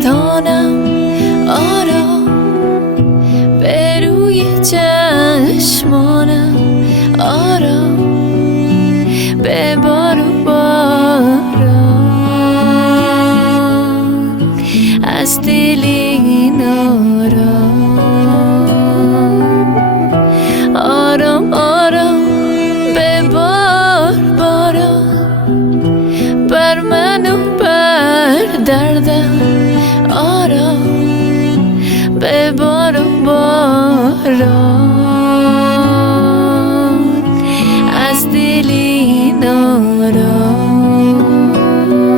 دستانم آرام به روی چشمانم آرام به بار و باران از دلی نارام آرام آرام به بار باران بر من و بر دردم آرام به بار و باران